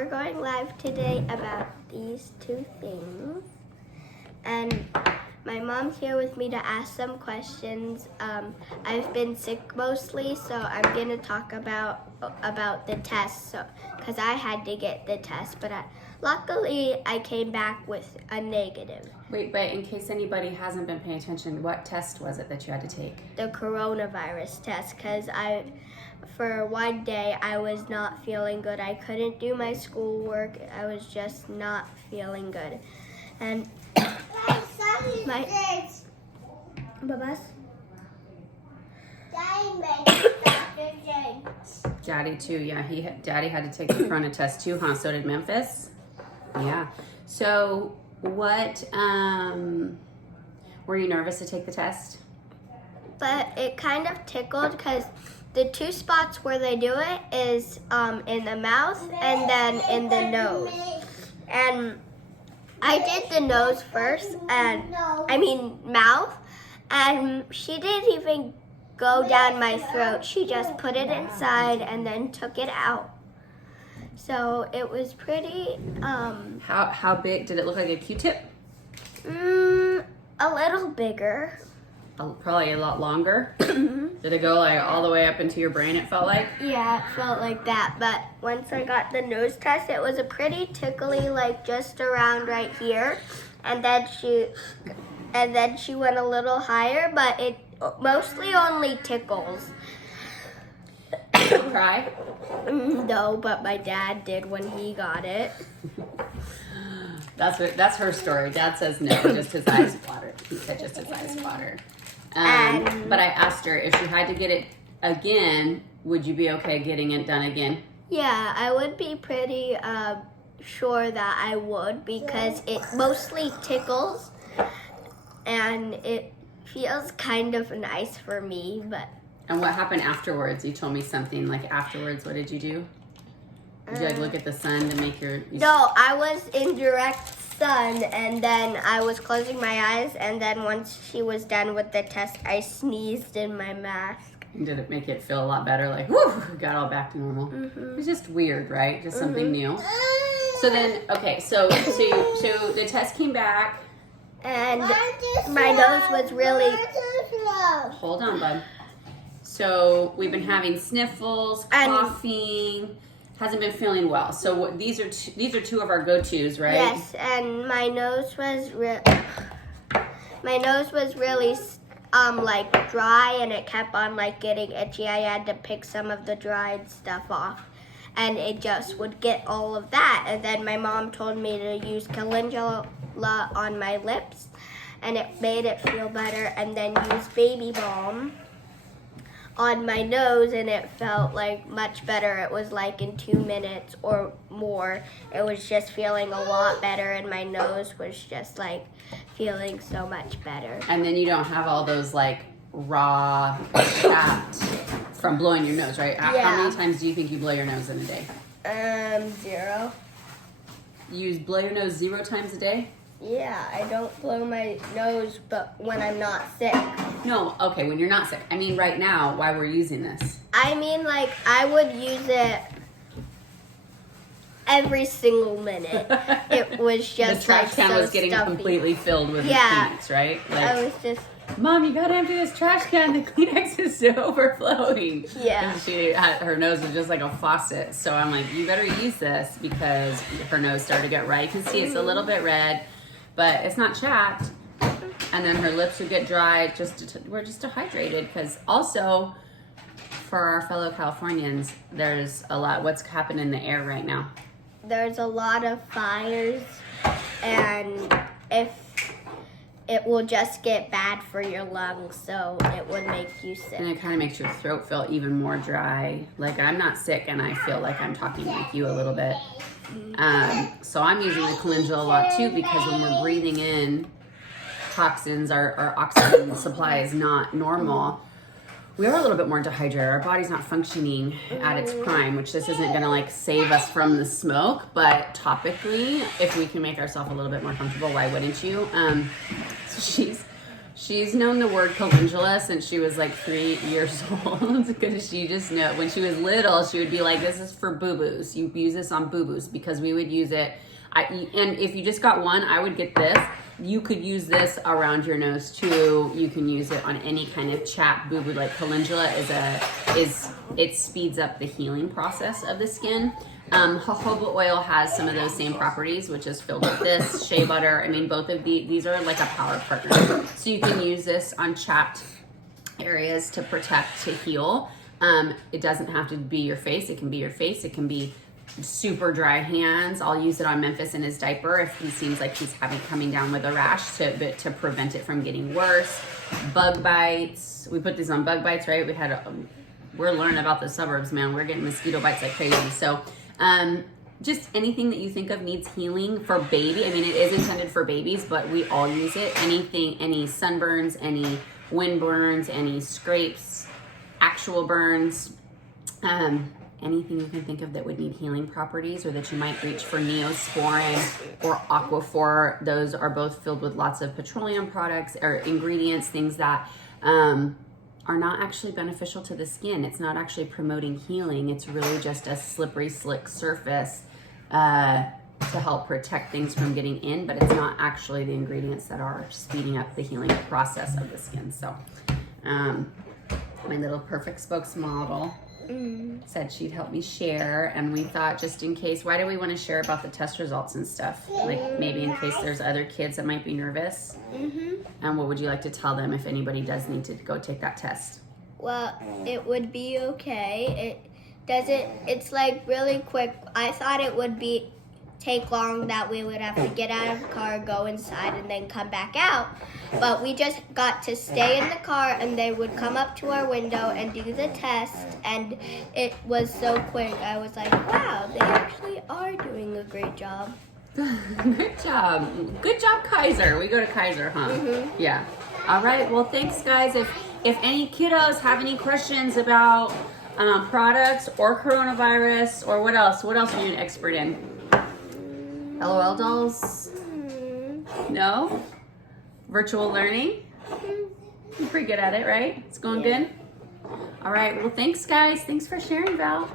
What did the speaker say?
we're going live today about these two things. And my mom's here with me to ask some questions. I've been sick mostly, so I'm gonna talk about the test, because I had to get the test, but luckily I came back with a negative. Wait, but in case anybody hasn't been paying attention, what test was it that you had to take? The coronavirus test, because for one day I was not feeling good. I couldn't do my schoolwork. I was just not feeling good. And Daddy too, yeah. Daddy had to take the corona test too, huh? So did Memphis? Yeah. So what, were you nervous to take the test? But it kind of tickled because the two spots where they do it is in the mouth and then in the nose. And I did the nose first, mouth, and she didn't even go down my throat. She just put it inside and then took it out. So it was pretty, How big? Did it look like a Q-tip? a little bigger. Probably a lot longer. Did it go like all the way up into your brain, it felt like? Yeah, it felt like that. But once I got the nose test, it was a pretty tickly, like just around right here. And then she went a little higher, but it mostly only tickles. Did you cry? No, but my dad did when he got it. That's her story. Dad says no, just his eyes watered. He said just his eyes watered. But I asked her if she had to get it again, would you be okay getting it done again? Yeah, I would be pretty sure that I would, because it mostly tickles and it feels kind of nice for me. But and what happened afterwards? You told me something like afterwards. What did you do? Did you like look at the sun to make your? No, I was in direct sun, and then I was closing my eyes, and then once she was done with the test, I sneezed in my mask. And did it make it feel a lot better? Like, whoo, got all back to normal. Mm-hmm. It's just weird, right? Just something new. So then, okay, so the test came back. And my nose was really... Hold on, bud. So we've been having sniffles, coughing. Hasn't been feeling well. So these are two of our go-tos, right? Yes, and my nose was really like dry, and it kept on like getting itchy. I had to pick some of the dried stuff off, and it just would get all of that. And then my mom told me to use calendula on my lips, and it made it feel better. And then use baby balm on my nose, and it felt like much better. It was like in 2 minutes or more, it was just feeling a lot better, and my nose was just like feeling so much better. And then you don't have all those like raw chapped from blowing your nose, right? Yeah. How many times do you think you blow your nose in a day? 0. You blow your nose 0 times a day? Yeah, I don't blow my nose, but when I'm not sick. No, okay, when you're not sick. I mean, right now, while we're using this. I mean, like, I would use it every single minute. It was just the trash like can so was getting stuffy. completely filled with Kleenex, right? Like, I was just... Mom, you gotta empty this trash can. The Kleenex is overflowing. Yeah. And her nose was just like a faucet. So I'm like, you better use this, because her nose started to get red. You can see it's a little bit red, but it's not chapped. And then her lips would get dry. We're just dehydrated, because also for our fellow Californians, there's a lot. What's happening in the air right now? There's a lot of fires, and if it will just get bad for your lungs, so it would make you sick. And it kind of makes your throat feel even more dry. Like, I'm not sick, and I feel like I'm talking like you a little bit. So I'm using the calendula a lot too, because when we're breathing in toxins, our oxygen supply is not normal. We are a little bit more dehydrated. Our body's not functioning at its prime, which this isn't gonna like save us from the smoke, but topically, if we can make ourselves a little bit more comfortable, why wouldn't you? So She's known the word calendula since she was like 3 years old because she just know when she was little, she would be like, this is for boo-boos. You use this on boo-boos because we would use it. And if you just got one, I would get this. You could use this around your nose too. You can use it on any kind of chapped boo-boo. Like calendula it speeds up the healing process of the skin. Jojoba oil has some of those same properties, which is filled with this. Shea butter. I mean, both of these are like a power partner. So you can use this on chapped areas to protect, to heal. It doesn't have to be your face. It can be your face. It can be super dry hands. I'll use it on Memphis in his diaper if he seems like he's coming down with a rash to prevent it from getting worse. Bug bites. We put these on bug bites, right? We're learning about the suburbs, man. We're getting mosquito bites like crazy. So just anything that you think of needs healing for baby. I mean, it is intended for babies, but we all use it. Anything, any sunburns, any wind burns, any scrapes, actual burns, anything you can think of that would need healing properties or that you might reach for Neosporin or Aquaphor. Those are both filled with lots of petroleum products or ingredients, things that are not actually beneficial to the skin. It's not actually promoting healing. It's really just a slippery, slick surface to help protect things from getting in, but it's not actually the ingredients that are speeding up the healing process of the skin. So my little perfect spokesmodel said she'd help me share, and we thought just in case, why do we want to share about the test results and stuff? Like maybe in case there's other kids that might be nervous. And what would you like to tell them if anybody does need to go take that test? Well, it would be okay. It's like really quick. I thought it would take long, that we would have to get out of the car, go inside, and then come back out. But we just got to stay in the car, and they would come up to our window and do the test, and it was so quick. I was like, wow, they actually are doing a great job. Good job. Good job, Kaiser. We go to Kaiser, huh? Yeah. All right. Well, thanks, guys. If any kiddos have any questions about products or coronavirus or what else are you an expert in? LOL dolls? No? Virtual learning? You're pretty good at it, right? It's going good? All right. Well, thanks, guys. Thanks for sharing, Val.